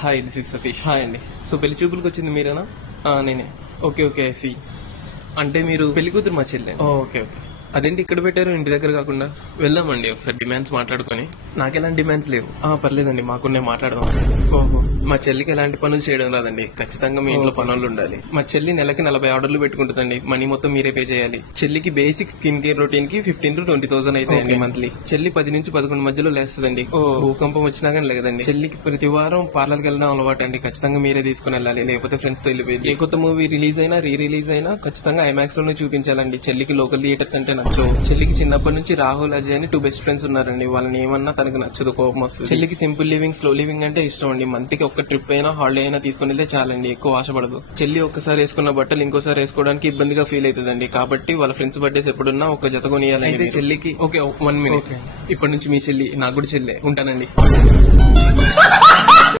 Hi, this is Satish. Hi అండి. So పెళ్లి చూపులకు వచ్చింది మీరేనా? నేనే. Okay okay, see. అంటే మీరు పెళ్లి కూతురు మా చెల్లి. Okay okay. అదేంటి ఇక్కడ పెట్టారు ఇంటి దగ్గర కాకుండా? వెళ్దామండి ఒకసారి డిమాండ్స్ మాట్లాడుకొని. నాకు ఎలాంటి డిమాండ్స్ లేవు. పర్లేదండి, మాకున్నే మాట్లాడదాం. ఓహో, మా చెల్లికి ఎలాంటి పనులు చేయడం రాదండి. ఖచ్చితంగా మీ ఇంట్లో పనులు ఉండాలి. మా చెల్లి నెలకి 40 ఆర్డర్లు పెట్టుకుంటుందండి. మనీ మొత్తం మీరే పే చేయాలి. చెల్లికి బేసిక్ స్కిన్ కేర్ రొటీన్ కి 15,000 to 20,000 అవుతాయండి మంత్లీ. చెల్లి 10 నుంచి 11 మధ్యలో లేస్తుందండి. భూకంపం వచ్చినా కానీ లేదండి. చెల్లికి ప్రతి వారం పార్లర్కి వెళ్ళడం అలవాటు అండి. ఖచ్చితంగా మీరే తీసుకుని వెళ్ళాలి, లేకపోతే ఫ్రెండ్స్ తో వెళ్ళిపోయింది. ఏ కొత్త మూవీ రిలీజ్ అయినా రీ రిలీజ్ అయినా ఖచ్చితంగా ఐమాక్స్ లోనే చూపించాలండి. చెల్లికి లోకల్ థియేటర్స్ అంటే నచ్చవు. చెల్లికి చిన్నప్పటి నుంచి రాహుల్, అజయ్ అని 2 బెస్ట్ ఫ్రెండ్స్ ఉన్నారండి. వాళ్ళని ఏమన్నా తనకు నచ్చదు, కోపం వస్తుంది. చెల్లికి సింపుల్ లివింగ్, స్లో లివింగ్ అంటే ఇష్టం అండి. మంత్ కి ఒక ట్రిప్ అయినా హాలిడే అయినా తీసుకుని వెళ్తే చాలండి, ఎక్కువ ఆశపడదు. చెల్లి ఒక్కసారి వేసుకున్న బట్టలు ఇంకోసారి వేసుకోవడానికి ఇబ్బందిగా ఫీల్ అవుతుందండి. కాబట్టి వాళ్ళ ఫ్రెండ్స్ బర్త్డేస్ ఎప్పుడున్నా ఒక జత కొనియాలి. అయితే చెల్లికి ఓకే 1 minute. ఇప్పటి నుంచి మీ చెల్లి నాకు కూడా చెల్లె. ఉంటానండి.